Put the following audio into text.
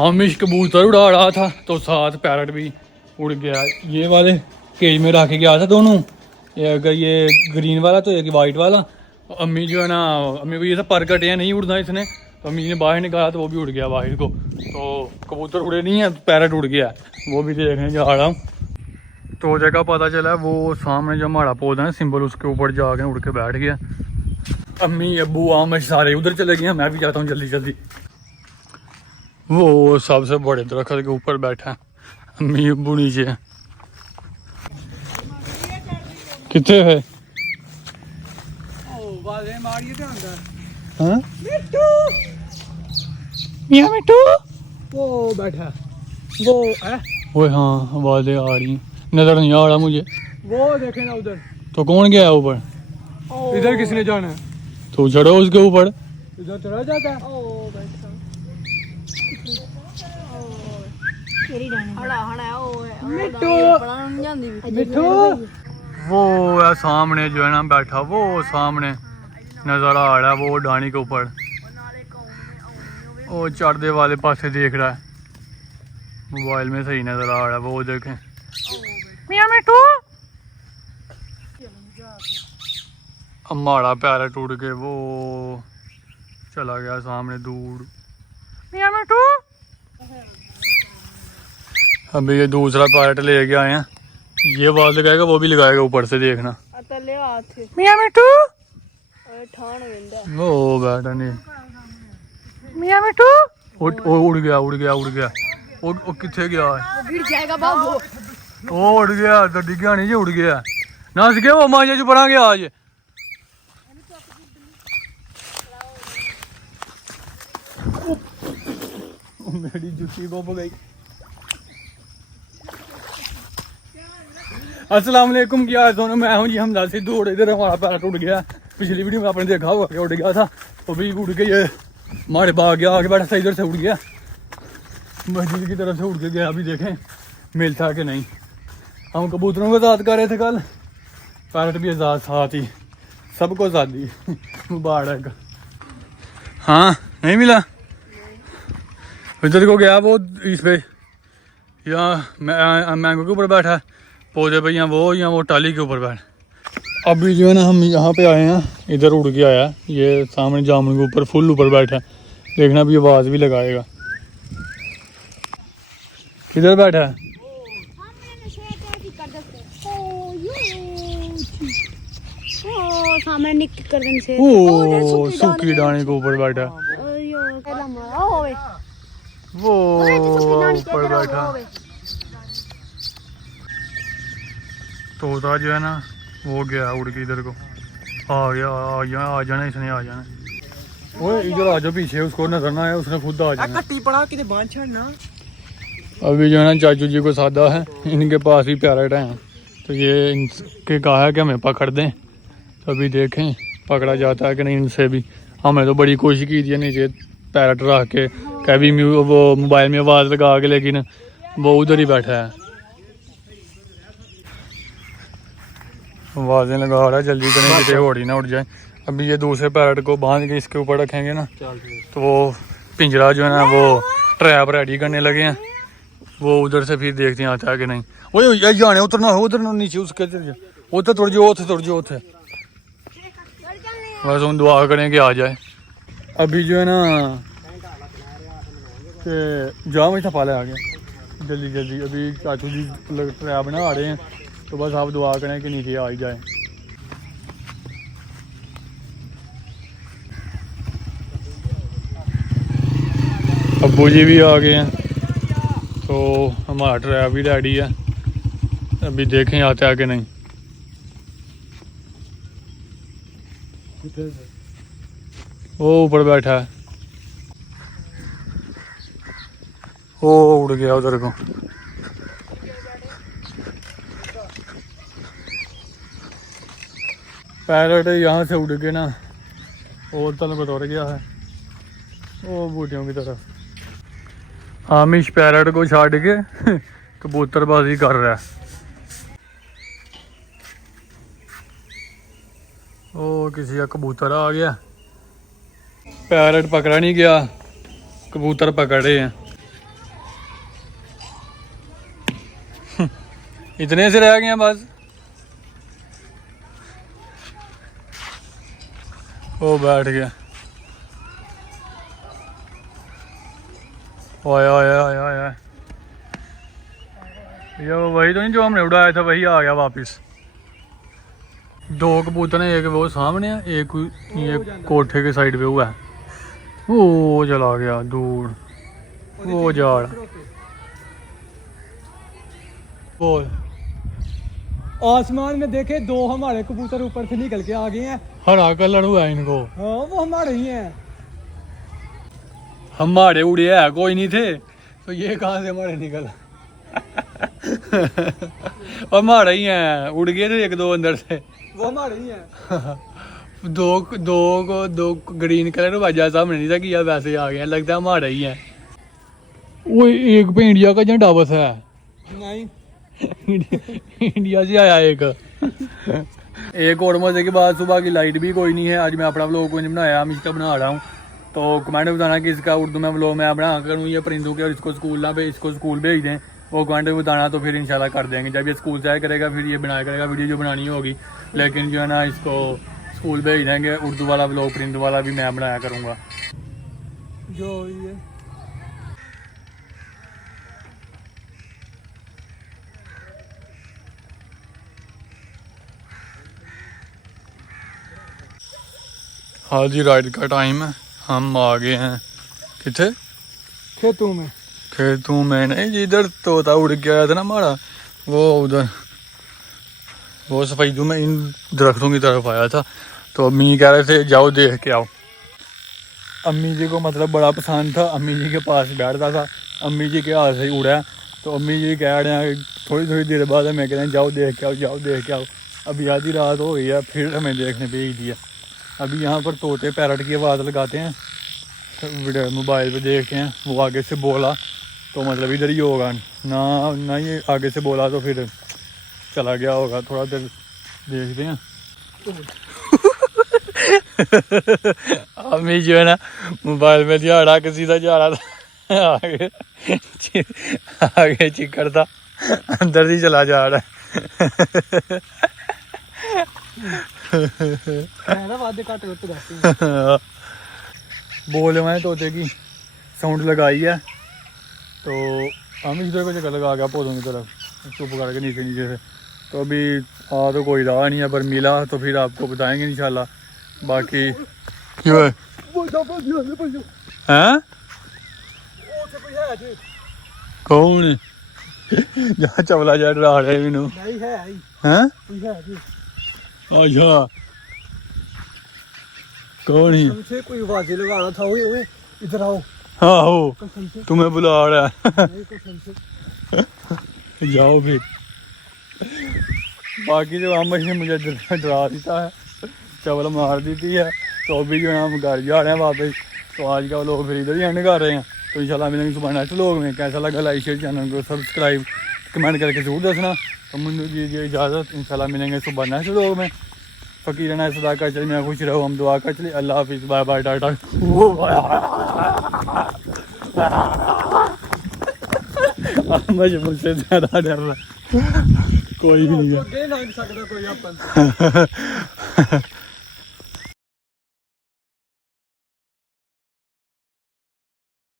आमिश कबूतर उड़ा रहा था तो साथ पैरट भी उड़ गया। ये वाले केज में रख के गया था दोनों, अगर ये ग्रीन वाला तो एक वाइट वाला। अम्मी जो है ना, अम्मी को ये सब पर कटे हैं, नहीं उड़ना इसने, तो अम्मी ने बाहर निकाला तो वो भी उड़ गया बाहर को। तो कबूतर उड़े नहीं है, पैरट उड़ गया, वो भी देखने जा रहा हूँ। तो जगह पता चला वो सामने जो हमारा पौधा है सिंबल, उसके ऊपर जाके उड़ के बैठ गया। अम्मी अब्बू आमिश सारे उधर चले गए, मैं भी जाता हूँ जल्दी जल्दी। वो सबसे बड़े दरख्त के ऊपर बैठा है, अम्मी अब्बू नीचे है। कितने है? हाँ? मिट्टू वो बैठा वो है। वो हाँ आवाजें आ रही हैं, नजर नहीं आ रहा मुझे। वो देखे ना उधर। तो कौन गया ऊपर? इधर किसने जाना है? तो चढ़ो उसके ऊपर। इधर चढ़ा जाता है। मिट्टू वो है सामने जो है ना बैठा, वो सामने नजर आ रहा है, वो डानी के ऊपर, वो चढ़ने वाले पासे देख रहा है, मोबाइल में सही नजर आ रहा है। वो देखें मियां मिट्टू। हमारा पैरट उड़ के वो चला गया सामने दूर। मियां मिट्टू। अभी ये दूसरा पैरट ले के आए हैं, ये आवाज लगाएगा, वो भी लगाएगा ऊपर से, देखना। मियां मिट्टू वो बैठा नहीं। मियां मिट्टू उड़ गया उड़ गया उड़ गया। वो किथे गया है? वो उड़ गया तो डिग्गा नहीं जी, उड़ गया ना सके वो मांझे जो पड़ा गया आज। मेरी जूती गुम गई। अस्सलाम वालेकुम, क्या हाल दोनों, मैं हूं जी हमजा सिद्धू। और इधर हमारा पैरट उड़ गया, पिछली वीडियो में आपने देखा होगा कि उड़ गया था, वो भी उड़ के ये हमारे बाग गया, आगे बैठा था, इधर से उड़ गया, मस्जिद की तरफ से उड़ के गया। अभी देखें मिलता कि नहीं। हम कबूतरों को आज़ाद कर रहे थे कल, पैरट भी आज़ाद साथ ही, सबको आज़ादी मुबारक। हाँ नहीं मिला, इधर को गया वो इस पे, यहाँ मैंगो के ऊपर बैठा, पौधे पे, या वो टाली के ऊपर बैठ। अभी जो है ना हम यहाँ पे आए हैं, इधर उड़ के आया, ये सामने जामुन के ऊपर फुल ऊपर बैठा है, देखना भी आवाज़ भी लगाएगा। किधर बैठा है? ओ सूखी डानी के ऊपर बैठा, वो ऊपर बैठा। तोता जो है ना वो गया उड़ के, इधर को आ गया, आ जाना इसने, आ जाना। ओए इधर आ जाओ पीछे, उसको नजर ना आया, उसने खुद आ जाना। अभी जो है ना चाचू जी को सादा है, इनके पास भी पैरट हैं, तो ये इनके कहा है कि हमें पकड़ दें, तो अभी देखें पकड़ा जाता है कि नहीं इनसे भी। हमने तो बड़ी कोशिश की थी नीचे पैरट रख के, कभी वो मोबाइल में आवाज़ लगा के, लेकिन वो उधर ही बैठा है, आवाज़ें लगा रहा है, जल्दी करें कितने होड़ी ना उड़ जाए। अभी ये दूसरे पैरट को बांध के इसके ऊपर रखेंगे ना, तो वो पिंजरा जो है ना वो ट्रैप रेडी करने लगे हैं, वो उधर से फिर देखते हैं आता है कि नहीं। वो जाने उतरना हो, उधर नीचे उसके उधर थोड़ी जो उथे बस हम दुआ करें कि आ जाए। अभी जो है ना कि जाओ मैं पाले आ गया जल्दी जल्दी, अभी चाचू जी ट्रैप बना आ रहे हैं, तो बस आप दुआ करें कि नीचे आ ही जाए। अब्बू जी भी आ गए हैं, तो हमारा ट्रैप भी रेडी है, अभी देखें आता है कि नहीं। वो ऊपर बैठा है, वो उड़ गया उधर को। पैरट यहाँ से उड़ के ना और तल को दौड़ गया है, वो बूटियों की तरफ। आमिश पैरट को छाड़ के कबूतरबाजी कर रहा है। ओ किसी का कबूतर आ गया, पैरट पकड़ा नहीं गया, कबूतर पकड़े हैं। इतने से रह गए हैं बस। वो बैठ गया। आया आया आया आया। ये वही तो नहीं जो हमने उड़ाया था, वही आ गया वापस। दो कबूतर हैं, एक वो सामने है, एक ये कोठे के साइड पे हुआ है। वो चला गया दूर, वो झाड़। बोल। आसमान में देखे दो हमारे कबूतर ऊपर से निकल के आ गए हैं। हरा कलर हुआ है इनको। हाँ वो हमारे ही हैं। हमारे उड़े है कोई नहीं थे तो ये कहाँ से हमारे निकल। और हमारे ही हैं, उड़ गए थे एक दो अंदर से। वो हमारे ही हैं। दो ग्रीन कलर वजह सामने नहीं था किया, वैसे आ गया, लगता है हमारा ही है। वो एक पे इंडिया का झंडा बस है। नहीं इंडिया से आया एक और मजे की बात, सुबह की लाइट भी कोई नहीं है। आज मैं अपना व्लॉग को बनाया, मैं इसका बना रहा हूँ। तो कमेंट में बताना कि इसका उर्दू में व्लॉग मैं बना करूँ ये परिंदों के, और इसको स्कूल ना इसको स्कूल भेज दें। वो कमेंट में बताना, तो फिर इंशाल्लाह कर देंगे। जब ये स्कूल से आया करेगा फिर ये बनाया करेगा वीडियो जो बनानी होगी। लेकिन जो है ना इसको स्कूल भेज देंगे। उर्दू वाला व्लॉग परिंदों वाला भी मैं बनाया करूँगा। जो ये हाँ जी, राइड का टाइम है। हम आ गए हैं किथे, खेतों में। खेतों में नहीं, जिधर तोता उड़ के आया था ना हमारा, वो उधर वो सफेदों में इन दरख्तों की तरफ आया था। तो अम्मी कह रहे थे जाओ देख के आओ। अम्मी जी को मतलब बड़ा पसंद था, अम्मी जी के पास बैठता था। अम्मी जी के हाथ से ही उड़ा है। तो अम्मी जी कह रहे हैं थोड़ी थोड़ी देर बाद हमें कह रहे हैं जाओ देख के आओ, जाओ देख के आओ। अभी आधी रात हो गई है, फिर हमें देखने भेज दिया। अभी यहाँ पर तोते पैरट की आवाज़ लगाते हैं, वीडियो मोबाइल पे देखते हैं। वो आगे से बोला तो मतलब इधर ही होगा ना ये आगे से बोला तो फिर चला गया होगा। थोड़ा देर देखते हैं। अम्मी जो है ना मोबाइल में दिहाड़ा के सीधा जा रहा था, आगे चिकड़ था, अंदर ही चला जा रहा है। बोले मैंने तोते की साउंड लगाई है, तो हम इधर को चक्कर लगा गया पौधों की तरफ, चुप करके नीचे नीचे से। तो अभी आ तो कोई रहा नहीं है, पर मिला तो फिर आपको बताएंगे इंशाल्लाह। बाकी क्यों है हैं? कौन जहाँ चवला जा रहा है मैनू हैं? अच्छा कौन ही तुमसे कोई आवाज़ें लगाना था। ओए इधर आओ। हाँ हो, तुम्हें बुला रहा है। जाओ फिर। बाकी जो आम ने मुझे डरा देता है, चवल मार देती है। तो अभी जो है हम घर जा रहे हैं वापस। तो आज का लोग फिर इधर ही एंड कर रहे हैं। तो इंशाल्लाह मिलेंगे सुबह नेक्स्ट लोग में। कैसा लगा लाइक शेयर, चैनल को सब्सक्राइब कमेंट करके जरूर दसना। तो मुझे दीजिए इजाज़त, इंशाल्लाह मिलेंगे सुबह नेक्स्ट लोग में। फ़कीर ना सदा कर चले, मैं खुश रहो, हम दुआ कर चले। अल्लाह हाफिज़, बाय बाय, टाटा। मुझसे ज़्यादा डर रहा कोई भी नहीं है।